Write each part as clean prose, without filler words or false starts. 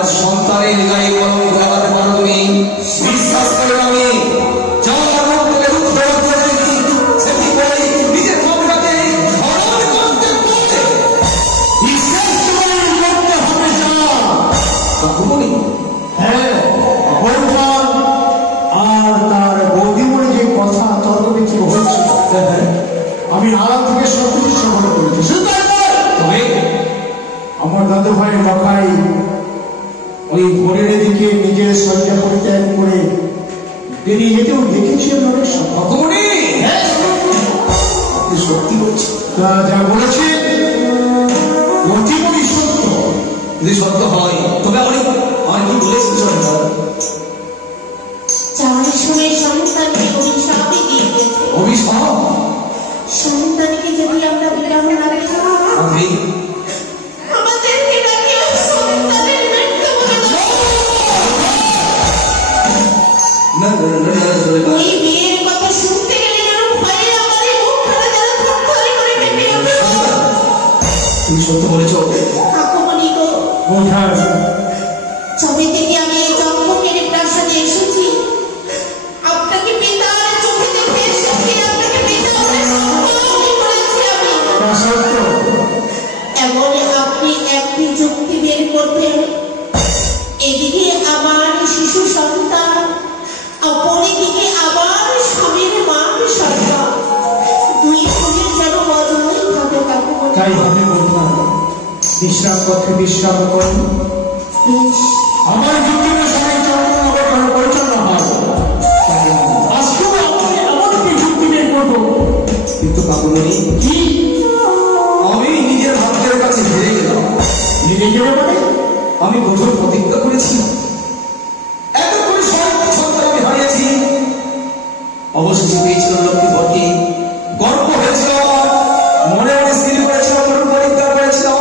আজ সন্তানের গায়ে কলম লাগাতে পারো তুমি। বিশ্বাস করে আমি যার মুখ থেকে দুধ বের করেছি সেটি বলে নিজের মনটাকে ধরণ করতে করতে বিশ্বাস করে করতে হবে যা কাকুমণি। হ্যাঁ, বলবান আর তার বৌদিমণি যে কথা তর্ক বিতর্ক হচ্ছে, আমি আড়াল থেকে সবকিছু শ্রবণ করেছি। তবে আমার দাদু ভাইয়ের বাবাই ওই ভোরের দিকে নিজের শয্যা পরিত্যাগ করে বেরিয়ে যেতেও দেখেছি অনেক কাকুমণি। আপনি সত্যি বলছেন? যা বলেছে অতিমণি সত্য। যদি সত্য হয় তবে আমি কি বলেছি যাওয়ার সময় সন্তানকে অভিশাপে দিয়ে গেছে। অভিশাপ? সন্তানকে যদি আমরা বিরাম না দিই আমাদেরকে নাকি সন্তানের মৃত্যু বলে ওই বিয়ের কথা শুনতে গেলে যেন ভয়ে আমাদের মুখখানা যেন থরথরে করে কেঁপে ওঠে। তুমি সত্য বলেছ কাকুমণি গো, বোঝার যবে থেকে আমি এই জন্মকের প্রাসাদে এসেছি আপনাকে পিতার চোখে দেখে এসেছি, আপনাকে পিতা বলে সম্বোধন করেছি আমি। এমন আপনি একটি যুক্তি বের করবেন, এদিকে আমার শিশু সন্তান, অপরদিকে আমার স্বামীর মান সন্তান, দুই গুণের যেন বদলাই ভাবে কাকুমণি। তাই ভাবে বললাম বিশ্রাম করতে বিশ্রাম করুন। আমার যুক্তির সবাই চন্দ্র পরিচালনা হয়। আজকেও আপনি এমন কি যুক্তি বের করবো? কিন্তু কাকুমণি কি আমি নিজের ভাগ্যের কাছে হেরে গেলাম। নিজে গেলে মানে আমি কঠোর প্রতিজ্ঞা করেছিলাম, এত করে সন্তান আমি হারিয়েছি, অবশেষে পেয়েছিলাম লক্ষ্মী ঘরকে। গর্ব হয়েছিল আমার, মনে মনে স্থির করেছিলাম, কঠোর প্রতিজ্ঞা করেছিলাম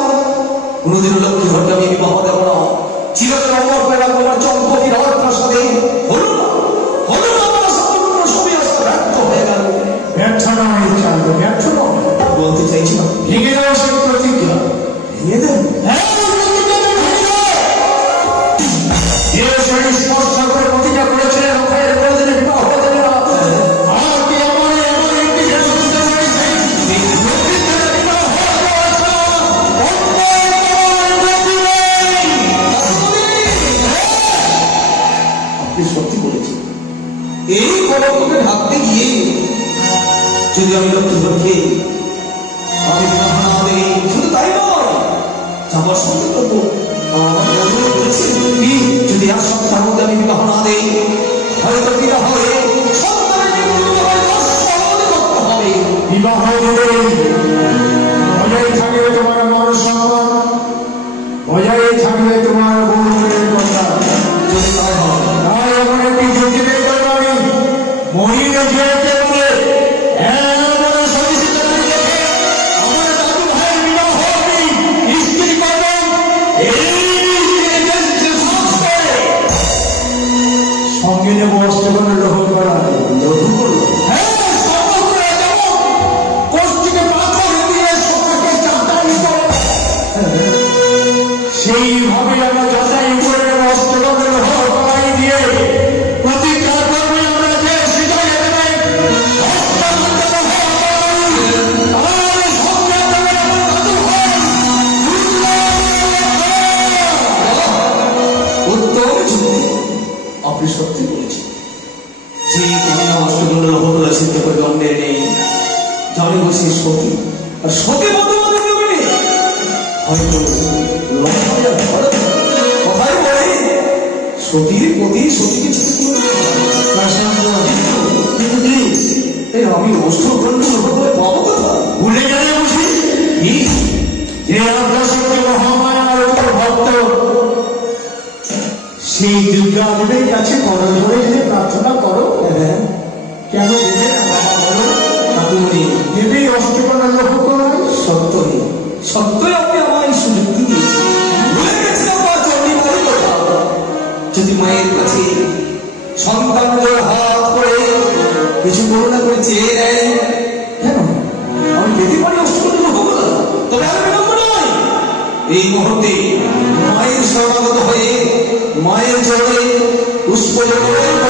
কোনোদিনও লক্ষ্মী ঘরকে আমি বিবাহ দেব না। চিরতর অমর করে রাখবো আমার চম্পতির রাজপ্রাসাদে। হলো না আমার সম্পূর্ণ সবই আশা ব্যর্থ হয়ে গেল। ব্যর্থ নয় চাঁদ, ব্যর্থ নয়। বলতে চাইছিলাম ভেঙে দেওয়া সেই প্রতিজ্ঞা ভেঙে দেন। যে শরীর স্পর্শ করে প্রতিজ্ঞা করেছিলেন ওখানে কোনোদিনও বিবাহ দেবে না। আর কি আমার এমন একটি সন্তান রয়েছে আপনি সত্যি বলেছেন। এই কলঙ্ককে ঢাকতে গিয়ে যদি আমি লক্ষ্মীকে আমি বিবাহ না দিই, শুধু তাই নয় যাবার সঙ্গে করবো যদি আর সপ্তাহের মধ্যে আমি বিবাহ না দিই হয়তো বিবাহ হয়ে সন্তানের করতে হবে। বিবাহ দিলে বজায় থাকবে তোমার মান সম্মান, বজায় থাকবে তোমার বৌদ্ধের কথা। যদি তাই হয় তাই এমন একটি যুক্তি বের করবো আমি মহিলা যেতে বলে এমন সলিসিত রেখে আমার দাদু ভাইয়ের বিবাহ হবে স্ত্রী করবেন। সঙ্গে নেব অষ্টগণের লোহ করা লঘু করলো। হ্যাঁ, সমগ্র যেমন কোষ্ঠীকে পাথর দিয়ে সবাইকে যাচাই করে সেইভাবে আমরা যাচাই করে নেব অষ্টগণের লোহ করাই দিয়ে প্রতিজ্ঞা করবে আমরা যে হৃদয়ে দেবে উত্তম যুক্তি। আপনি সত্যি বলেছেন। যে কন্যা অষ্টগণের লোহকলা চিন্তা করে অন্যের নেই, জানি বসে সতী আর সতী বন্ধু হয়তো কথাই বলে সতীর প্রতি সতীকে আমি অষ্টগণ্ড লোহকলা পাবো কোথায়? ভুলে গেলে বুঝি কি যে আদ্যাশক্তি মহামায়ার ভক্ত সেই দুর্গা দেবীর কাছে করো ধরে যদি প্রার্থনা করো কেন দেবে না বাবা বলো? ঠাকুরমণি দেবী অষ্টগণের লোহ করায় সত্যই সত্যই আপনি আমার এই সুযুক্তি দিয়েছেন। ভুলে গেছিলাম মা চণ্ডীমায়ের কথা। যদি মায়ের কাছে সন্তান হাত করে কিছু করুণা করে চেয়ে নেয়, কেন আমি পেতে পারি অষ্টগণ্ড লোহকলা? তবে আমি বিলম্ব নয়, এই মুহূর্তে মায়ের শরণাগত হয়ে মায়ের জলে পুষ্প জলে